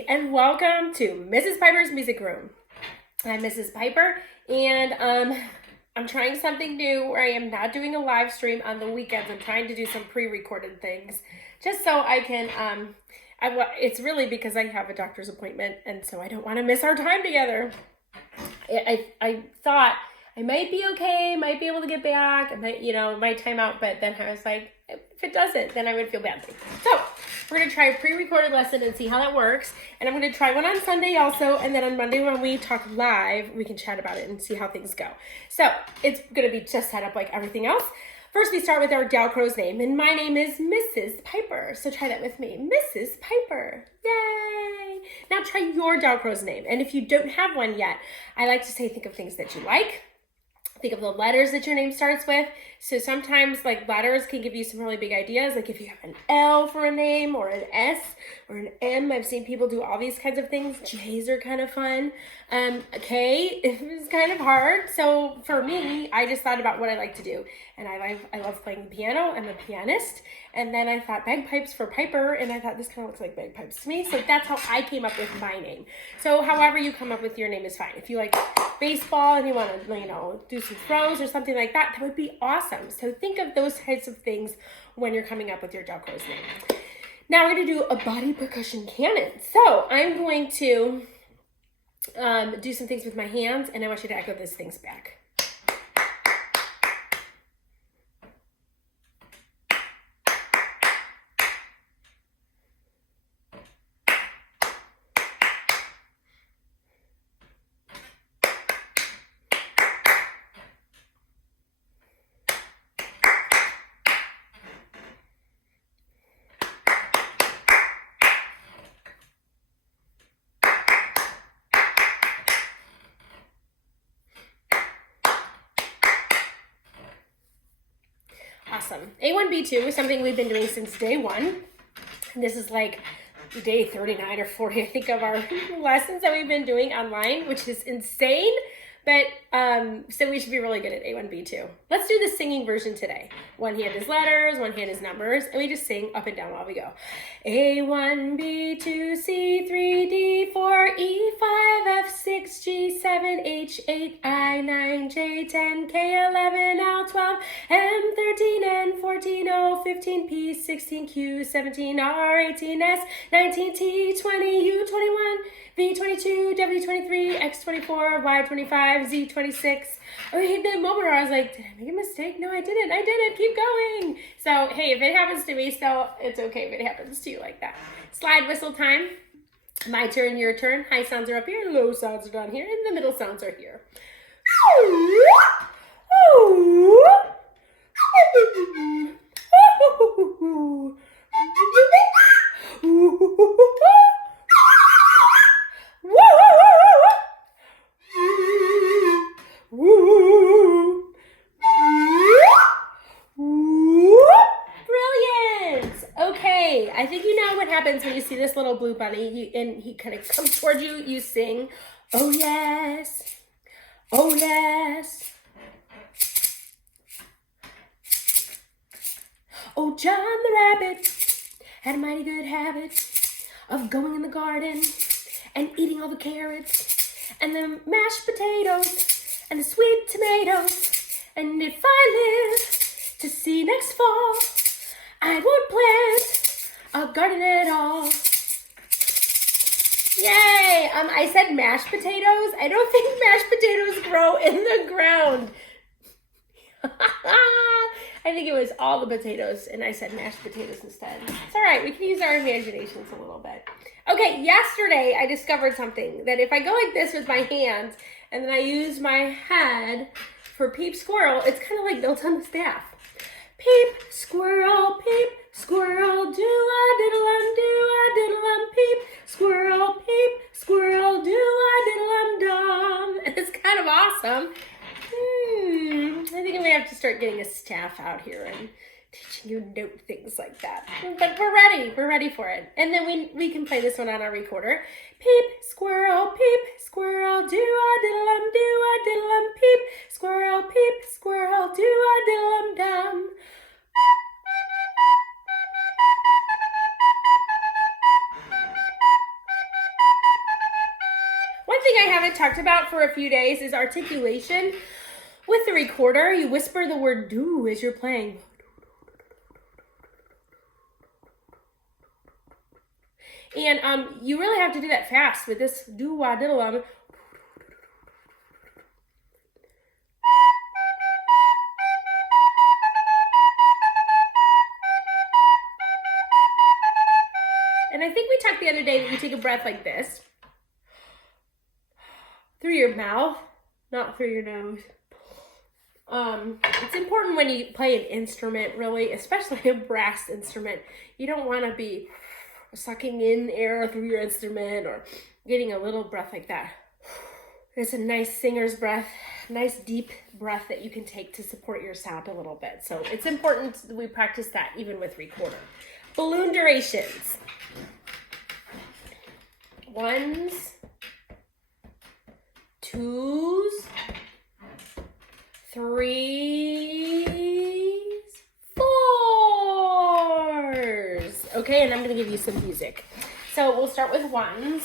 everybody, and welcome to Mrs. Piper's Music Room. I'm Mrs. Piper, and I'm trying something new where I am not doing a live stream on the weekends. I'm trying to do some pre-recorded things just so I can, it's really because I have a doctor's appointment, and so I don't want to miss our time together. I thought I might be okay, might be able to get back, I might time out, but then I was like, if it doesn't, then I would feel badly. So we're going to try a pre-recorded lesson and see how that works. And I'm going to try one on Sunday also. And then on Monday when we talk live, we can chat about it and see how things go. So it's going to be just set up like everything else. First, we start with our Dalcroze name. And my name is Mrs. Piper. So try that with me. Mrs. Piper. Yay! Now try your Dalcroze name. And if you don't have one yet, I like to say think of things that you like. Think of the letters that your name starts with. So sometimes like letters can give you some really big ideas. Like if you have an L for a name or an S or an M, I've seen people do all these kinds of things. J's are kind of fun. K is kind of hard. So for me, I just thought about what I like to do. And I love playing the piano. I'm a pianist. And then I thought bagpipes for Piper. And I thought this kind of looks like bagpipes to me. So that's how I came up with my name. So however you come up with your name is fine. If you like baseball and you want to, do some throws or something like that, that would be awesome. So think of those types of things when you're coming up with your Dalcroze name. Now we're going to do a body percussion cannon. So I'm going to do some things with my hands, and I want you to echo these things back. Awesome. A1B2 is something we've been doing since day one. And this is like day 39 or 40, I think, of our lessons that we've been doing online, which is insane. But so we should be really good at A1B2. Let's do the singing version today. One hand is letters, one hand is numbers, and we just sing up and down while we go. A1, B2, C3, D4, E5, F6, G7, H8, I9, J10, K11, L12, M13, N14, O15, P16, Q17, R18, S19, T20, U21, V22, W23, X24, Y25, Z26. I hit that moment where I was like, did I make a mistake? No, I didn't. Keep going. So, hey, if it happens to me, so it's okay if it happens to you like that. Slide whistle time. My turn, your turn. High sounds are up here, low sounds are down here, and the middle sounds are here. Brilliant! Okay, I think you know what happens when you see this little blue bunny and he kind of comes toward you. You sing, oh yes, oh yes. Oh, John the Rabbit had a mighty good habit of going in the garden and eating all the carrots and the mashed potatoes and the sweet tomatoes. And if I live to see next fall, I won't plant a garden at all. Yay! I said mashed potatoes. I don't think mashed potatoes grow in the ground. I think it was all the potatoes, and I said mashed potatoes instead. It's all right. We can use our imaginations a little bit. Okay, yesterday I discovered something, that if I go like this with my hands, and then I use my head for peep squirrel, it's kind of like notes on the staff. Peep squirrel, peep squirrel, do-a-diddle-um, peep squirrel, do-a-diddle-um. And it's kind of awesome. I think I may have to start getting a staff out here and teaching you note things like that. But we're ready for it. And then we can play this one on our recorder. Peep, squirrel, do-a-diddle-um, peep, squirrel, do-a-diddle-um. I talked about for a few days is articulation. With the recorder, you whisper the word do as you're playing. And you really have to do that fast with this do-wah-diddle-um. And I think we talked the other day that you take a breath like this. Through your mouth, not through your nose. It's important when you play an instrument, really, especially a brass instrument. You don't want to be sucking in air through your instrument or getting a little breath like that. It's a nice singer's breath, nice deep breath that you can take to support your sound a little bit. So it's important that we practice that even with recorder. Balloon durations. 1s, 2s, 3s, 4s. Okay, and I'm going to give you some music. So we'll start with 1s.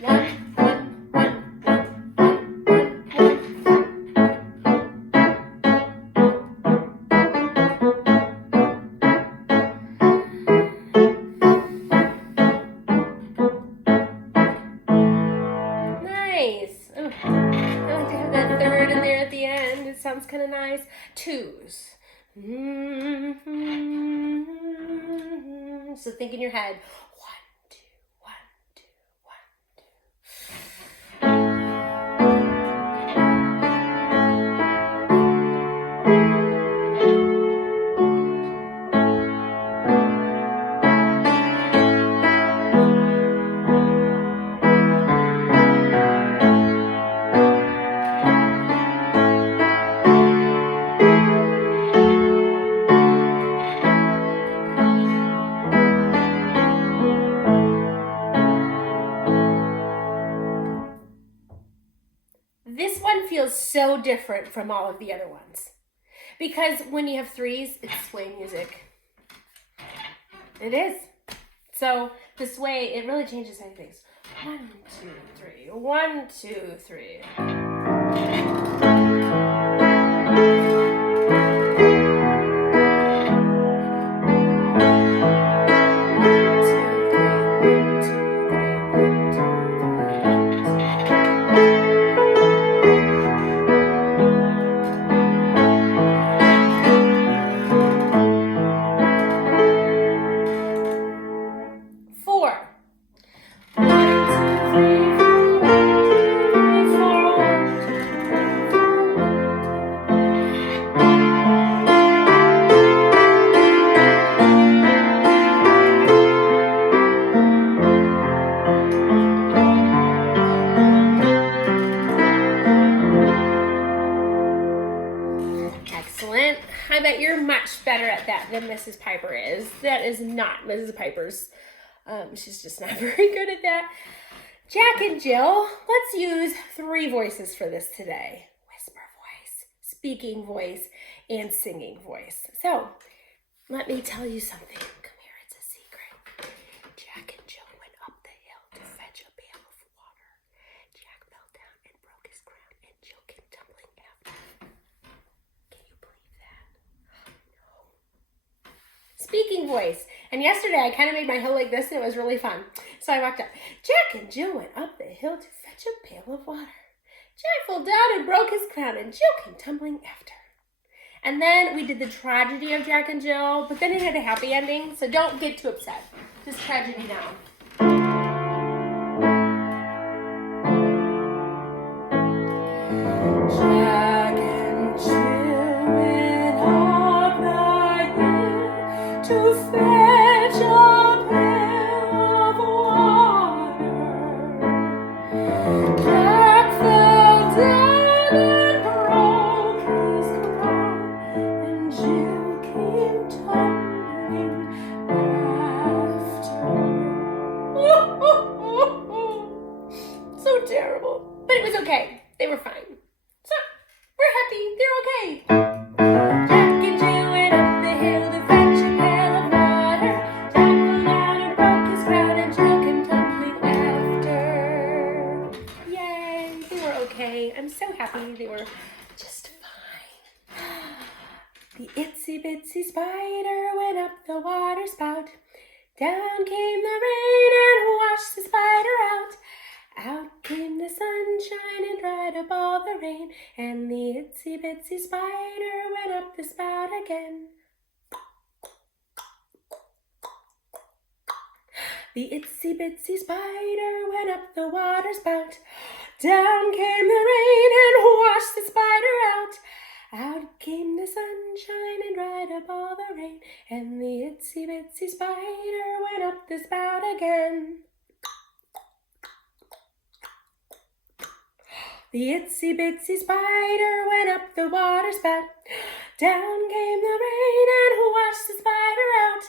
1, 1, 1. Nice. Oh, I like to have that third in there at the end. It sounds kind of nice. 2s. So think in your head. 1, 2, 1, 2, 1, This one feels so different from all of the other ones. Because when you have 3s, it's sway music. It is. So the sway, it really changes how you think. 1, 2, 3. 1, 2, 3. Excellent. I bet you're much better at that than Mrs. Piper is. That is not Mrs. Piper's. She's just not very good at that. Jack and Jill, let's use 3 voices for this today. Whisper voice, speaking voice, and singing voice. So, let me tell you something. Come here, it's a secret. Jack and Jill went up the hill to fetch a pail of water. Jack fell down and broke his crown, and Jill came tumbling after. Can you believe that? No. Speaking voice. And yesterday I kind of made my hill like this and it was really fun. So I walked up. Jack and Jill went up the hill to fetch a pail of water. Jack fell down and broke his crown and Jill came tumbling after. And then we did the tragedy of Jack and Jill, but then it had a happy ending. So don't get too upset. Just tragedy now. Jack and Jill went up the hill to fetch a pail of water. Jack fell down and broke his crown, and Jill came tumbling after. spider went up the water spout. Down came the rain and washed the spider out. Out came the sunshine and dried up all the rain, and the itsy bitsy spider went up the spout again. The itsy bitsy spider went up the water spout. Down came the rain and washed the spider out. Out came the sunshine and dried up all the rain, and the itsy bitsy spider went up the spout again. The itsy bitsy spider went up the water spout. Down came the rain and washed the spider out.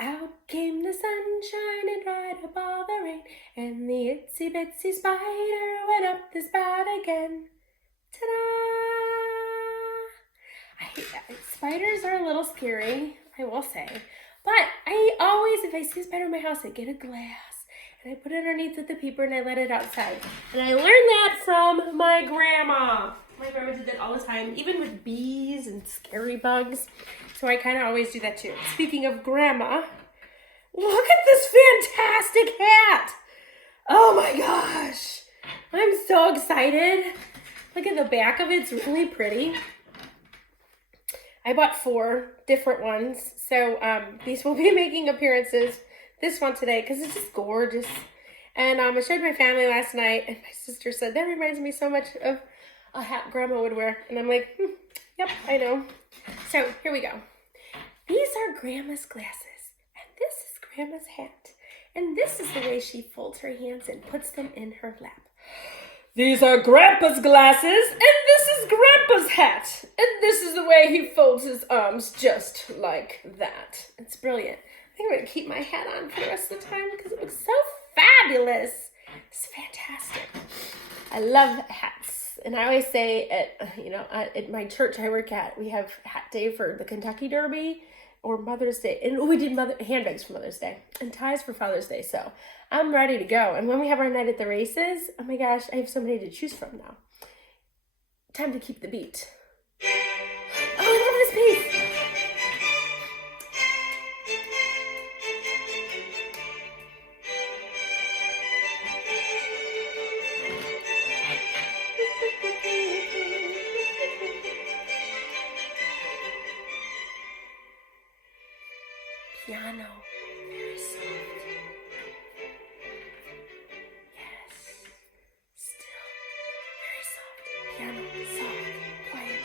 Out came the sunshine and dried up all the rain, and the itsy bitsy spider went up the spout again. Ta-da! I hate that. Spiders are a little scary, I will say. But I always, if I see a spider in my house, I get a glass and I put it underneath with the paper and I let it outside. And I learned that from my grandma. My grandma did that all the time, even with bees and scary bugs. So I kind of always do that too. Speaking of grandma, look at this fantastic hat. Oh my gosh. I'm so excited. Look at the back of it. It's really pretty. I bought 4 different ones. So these will be making appearances. This one today because it's just gorgeous. And I showed my family last night and my sister said, that reminds me so much of a hat grandma would wear. And I'm like, yep, I know. So here we go. These are grandma's glasses and this is grandma's hat. And this is the way she folds her hands and puts them in her lap. These are grandpa's glasses and this is grandpa's hat. And this is the way he folds his arms just like that. It's brilliant. I think I'm going to keep my hat on for the rest of the time because it looks so fabulous. It's fantastic. I love hats. And I always say at my church I work at, we have hat day for the Kentucky Derby or Mother's Day. And we did handbags for Mother's Day and ties for Father's Day. So I'm ready to go. And when we have our night at the races, oh my gosh, I have so many to choose from now. Time to keep the beat. Oh, I love this piece. Piano, very soft. Yes, still very soft. Piano, soft, quiet.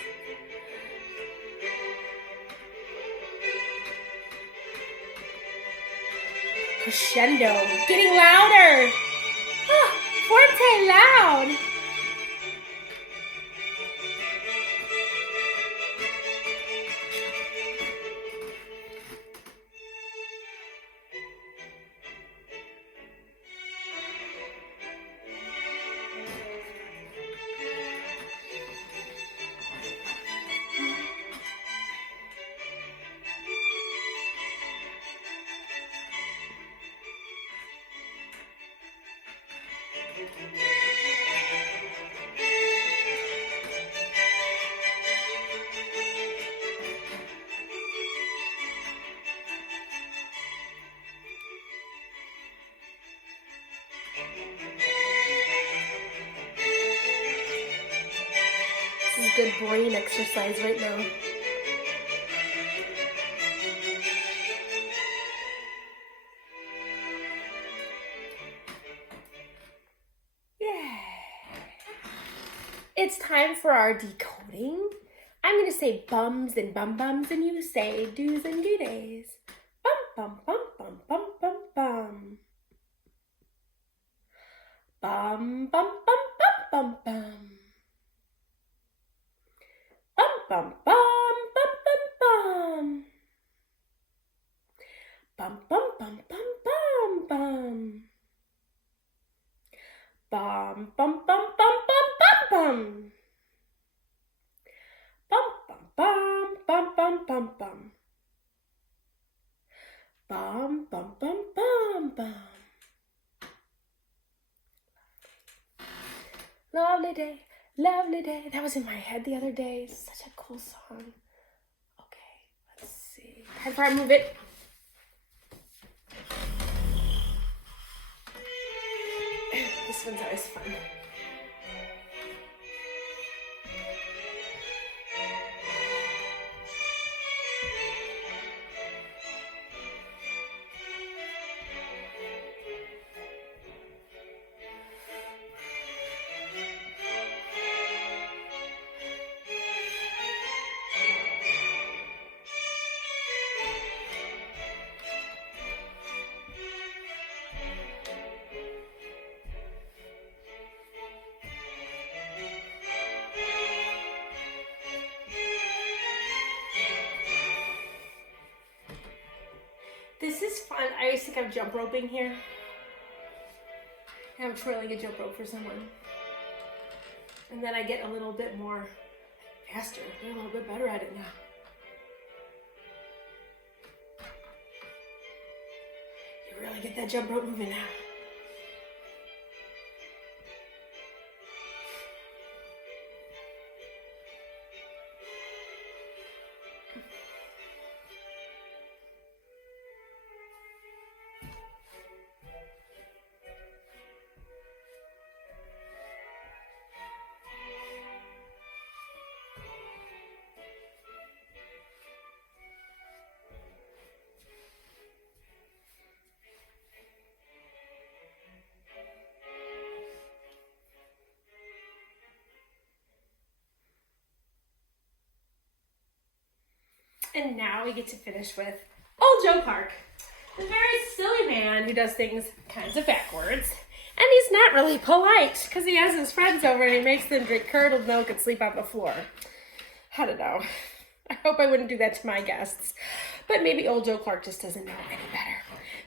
Crescendo, getting louder. Ah, forte loud. This is good brain exercise right now. It's time for our decoding. I'm going to say bums and bum bums, and you say do's and do days. Bum, bum, bum, bum, bum, bum, bum. Bum, bum, bum, bum, bum, bum. Bum, bum, bum, bum, bum, bum. Bum, bum, bum, bum, bum, bum. Bum, bum, bum, bum, bum, bum, bum. Bum, bum, bum, bum, bum, bum. Bum, bum, bum, bum, bum. Lovely day, lovely day. That was in my head the other day. Such a cool song. Okay, let's see. before I move it. This one's always fun. This is fun. I used to think I'm jump roping here. I'm twirling a jump rope for someone. And then I get a little bit more faster. They're a little bit better at it now. You really get that jump rope moving now. And now we get to finish with old Joe Clark, the very silly man who does things kinds of backwards. And he's not really polite because he has his friends over and he makes them drink curdled milk and sleep on the floor. I don't know. I hope I wouldn't do that to my guests. But maybe old Joe Clark just doesn't know any better.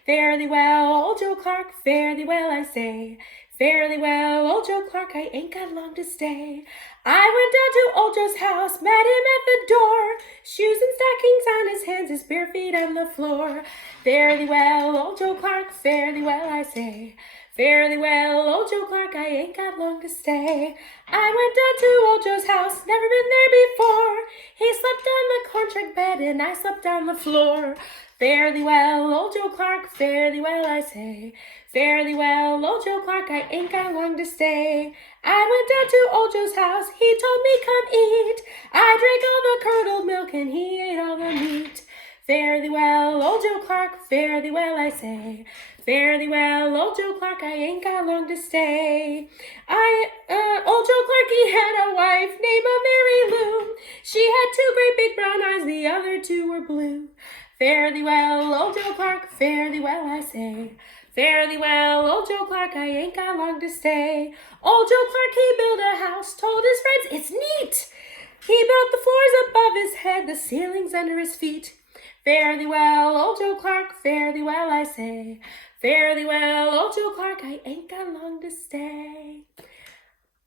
Fare thee well, old Joe Clark, fare thee well, I say. Fare thee well, old Joe Clark, I ain't got long to stay. I went down to old Joe's house, met him at the door. Shoes and stockings on his hands, his bare feet on the floor. Fare thee well, old Joe Clark, fare thee well, I say. Fare thee well, old Joe Clark, I ain't got long to stay. I went down to old Joe's house, never been there before. He slept on the corncob bed and I slept on the floor. Fare thee well, old Joe Clark, fare thee well, I say. Fare thee well, old Joe Clark, I ain't got long to stay. I went down to old Joe's house, he told me come eat. I drank all the curdled milk and he ate all the meat. Fare thee well, old Joe Clark, fare thee well, I say. Fare thee well, old Joe Clark, I ain't got long to stay. Old Joe Clark, he had a wife named Mary Lou. She had 2 great big brown eyes, the other 2 were blue. Fare thee well, old Joe Clark, fare thee well, I say. Fare thee well, old Joe Clark, I ain't got long to stay. Old Joe Clark, he built a house, told his friends, it's neat. He built the floors above his head, the ceilings under his feet. Fare thee well, old Joe Clark, fare thee well, I say. Fare thee well, old Joe Clark, I ain't got long to stay.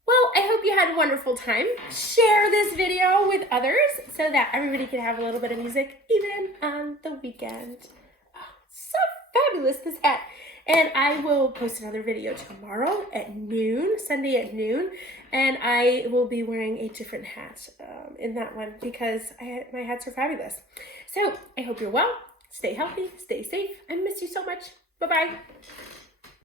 Well, I hope you had a wonderful time. Share this video with others so that everybody can have a little bit of music even on the weekend. Oh, so fabulous, this hat. And I will post another video tomorrow at noon, Sunday at noon. And I will be wearing a different hat in that one because my hats are fabulous. So I hope you're well. Stay healthy. Stay safe. I miss you so much. Bye-bye.